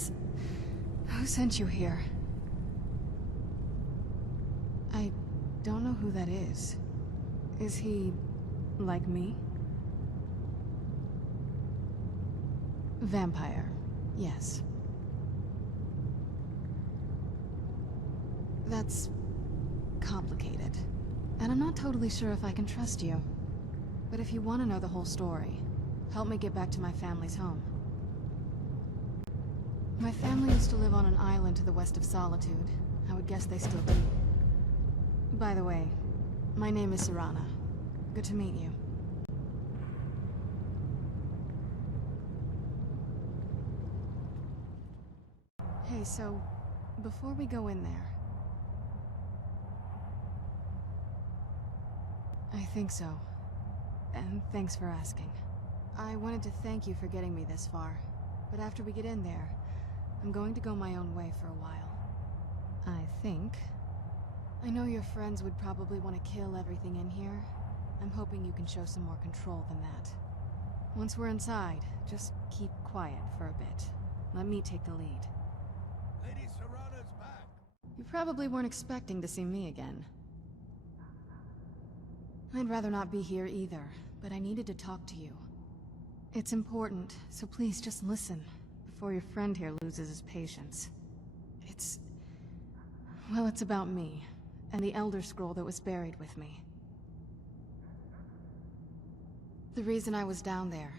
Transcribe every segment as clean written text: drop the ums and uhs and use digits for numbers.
this? Who sent you here? I don't know who that is. Is he... like me? Vampire, yes. That's... complicated. And I'm not totally sure if I can trust you. But if you want to know the whole story, help me get back to my family's home. My family used to live on an island to the west of Solitude. I would guess they still do. By the way, my name is Serana. Good to meet you. Hey, so, before we go in there... I think so. And thanks for asking. I wanted to thank you for getting me this far, but after we get in there, I'm going to go my own way for a while. I think. I know your friends would probably want to kill everything in here. I'm hoping you can show some more control than that. Once we're inside, just keep quiet for a bit. Let me take the lead. Lady Serana's back! You probably weren't expecting to see me again. I'd rather not be here either, but I needed to talk to you. It's important, so please just listen, before your friend here loses his patience. Well, it's about me, and the Elder Scroll that was buried with me. The reason I was down there,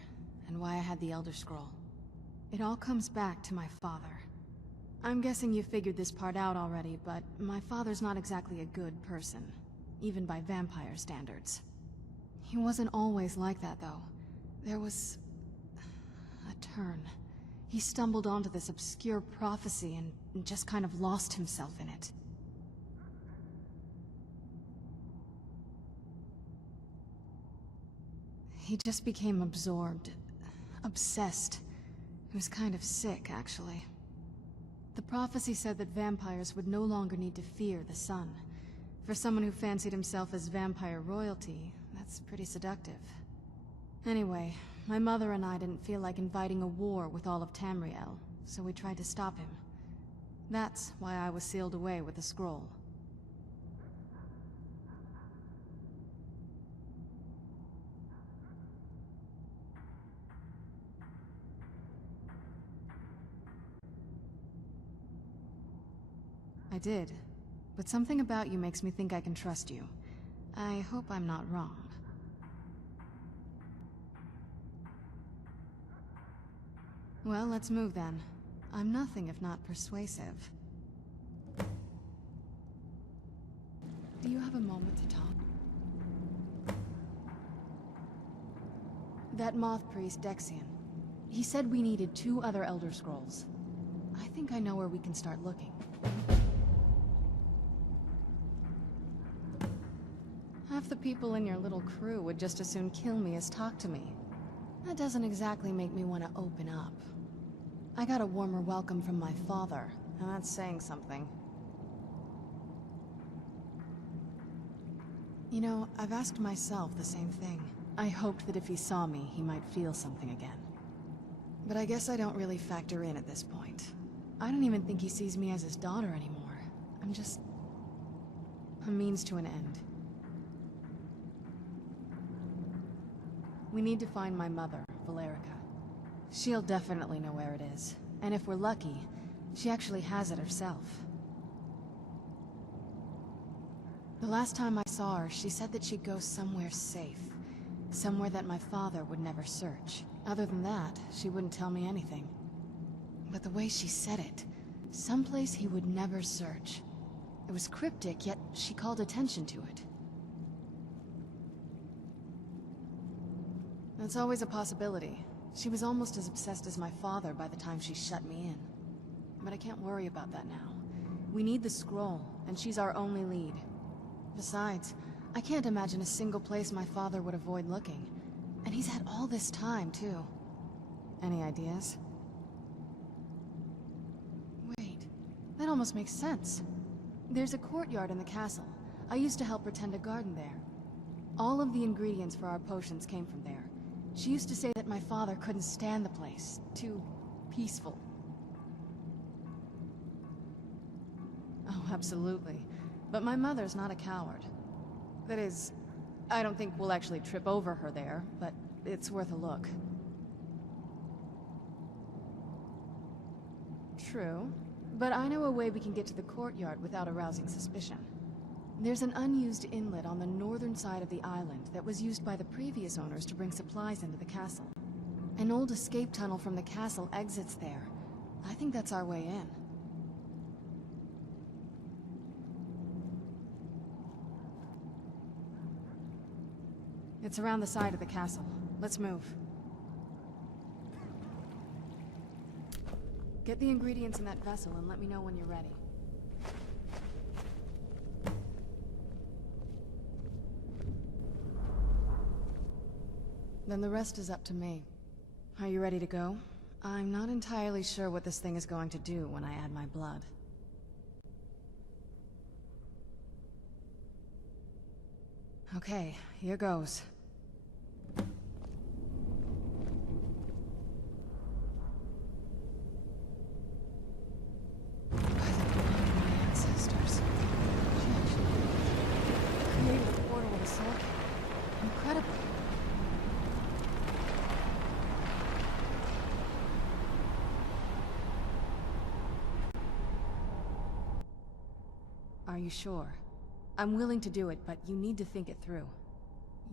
and why I had the Elder Scroll. It all comes back to my father. I'm guessing you figured this part out already, but my father's not exactly a good person, even by vampire standards. He wasn't always like that, though. There was... a turn. He stumbled onto this obscure prophecy and just kind of lost himself in it. He just became absorbed. Obsessed. He was kind of sick, actually. The prophecy said that vampires would no longer need to fear the sun. For someone who fancied himself as vampire royalty, that's pretty seductive. Anyway, my mother and I didn't feel like inviting a war with all of Tamriel, so we tried to stop him. That's why I was sealed away with the scroll. I did, but something about you makes me think I can trust you. I hope I'm not wrong. Well, let's move then. I'm nothing if not persuasive. Do you have a moment to talk? That moth priest, Dexian. He said we needed 2 other Elder Scrolls. I think I know where we can start looking. Half the people in your little crew would just as soon kill me as talk to me. That doesn't exactly make me want to open up. I got a warmer welcome from my father, and that's saying something. You know, I've asked myself the same thing. I hoped that if he saw me, he might feel something again. But I guess I don't really factor in at this point. I don't even think he sees me as his daughter anymore. I'm just... a means to an end. We need to find my mother, Valerica. She'll definitely know where it is. And if we're lucky, she actually has it herself. The last time I saw her, she said that she'd go somewhere safe. Somewhere that my father would never search. Other than that, she wouldn't tell me anything. But the way she said it, someplace he would never search. It was cryptic, yet she called attention to it. That's always a possibility. She was almost as obsessed as my father by the time she shut me in. But I can't worry about that now. We need the scroll, and she's our only lead. Besides, I can't imagine a single place my father would avoid looking. And he's had all this time, too. Any ideas? Wait, that almost makes sense. There's a courtyard in the castle. I used to help pretend a garden there. All of the ingredients for our potions came from there. She used to say that my father couldn't stand the place. Too peaceful. absolutely. But my mother's not a coward. That is, I don't think we'll actually trip over her there, but it's worth a look. True, but I know a way we can get to the courtyard without arousing suspicion. There's an unused inlet on the northern side of the island that was used by the previous owners to bring supplies into the castle. An old escape tunnel from the castle exits there. I think that's our way in. It's around the side of the castle. Let's move. Get the ingredients in that vessel and let me know when you're ready. Then the rest is up to me. Are you ready to go? I'm not entirely sure what this thing is going to do when I add my blood. Okay, here goes. By the blood of my ancestors. She actually created a portal with a soul Cairn. Incredible. Are you sure? I'm willing to do it, but you need to think it through.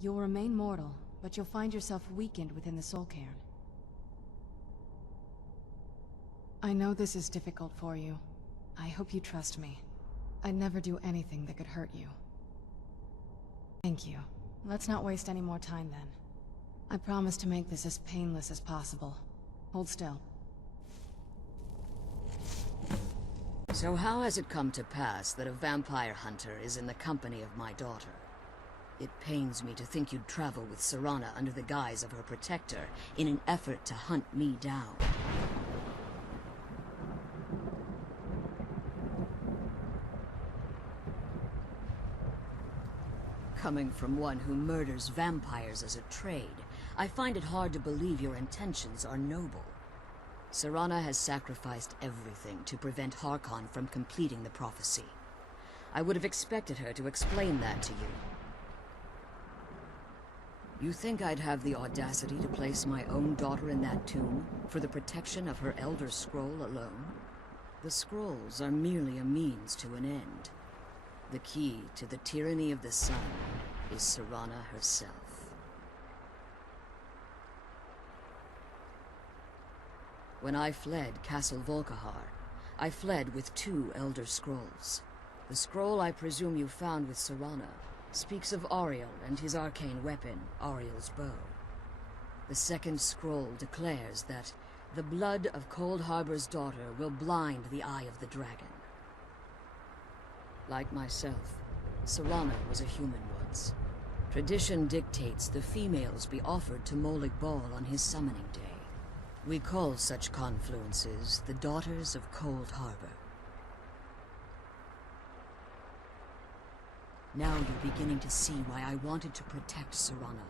You'll remain mortal, but you'll find yourself weakened within the soul Cairn. I know this is difficult for you. I hope you trust me. I'd never do anything that could hurt you. Thank you. Let's not waste any more time then. I promise to make this as painless as possible. Hold still. So how has it come to pass that a vampire hunter is in the company of my daughter? It pains me to think you'd travel with Serana under the guise of her protector in an effort to hunt me down. Coming from one who murders vampires as a trade, I find it hard to believe your intentions are noble. Serana has sacrificed everything to prevent Harkon from completing the prophecy. I would have expected her to explain that to you. You think I'd have the audacity to place my own daughter in that tomb for the protection of her Elder Scroll alone? The scrolls are merely a means to an end. The key to the tyranny of the sun is Serana herself. When I fled Castle Volkihar, I fled with 2 Elder Scrolls. The scroll I presume you found with Serana speaks of Auriel and his arcane weapon, Auriel's bow. The second scroll declares that the blood of Cold Harbor's daughter will blind the eye of the dragon. Like myself, Serana was a human once. Tradition dictates the females be offered to Molig Bal on his summoning day. We call such confluences the Daughters of Cold Harbor. Now you're beginning to see why I wanted to protect Serana,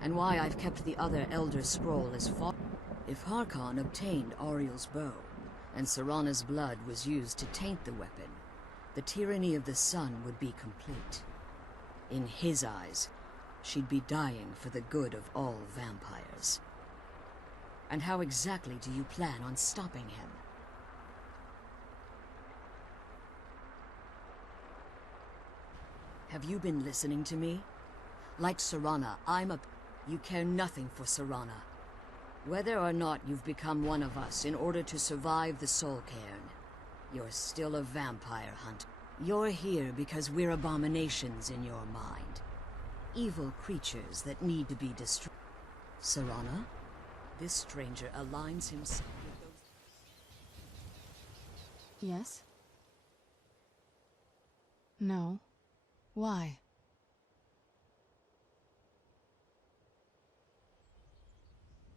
and why I've kept the other Elder Scroll as far. If Harkon obtained Auriel's bow, and Serana's blood was used to taint the weapon, the tyranny of the sun would be complete. In his eyes, she'd be dying for the good of all vampires. And how exactly do you plan on stopping him? Have you been listening to me? Like Serana, You care nothing for Serana. Whether or not you've become one of us in order to survive the Soul Cairn, you're still a vampire hunter. You're here because we're abominations in your mind. Evil creatures that need to be destroyed. Serana? This stranger aligns himself with those... Yes? No. Why?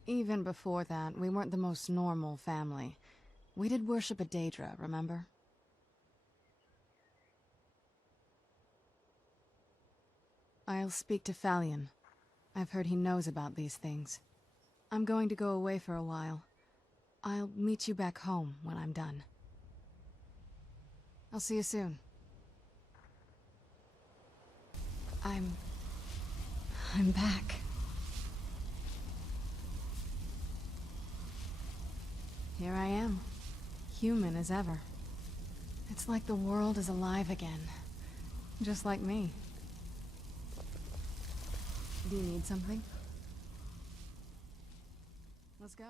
Even before that, we weren't the most normal family. We did worship a Daedra, remember? I'll speak to Falion. I've heard he knows about these things. I'm going to go away for a while. I'll meet you back home when I'm done. I'll see you soon. I'm back. Here I am, human as ever. It's like the world is alive again, just like me. Do you need something? Let's go.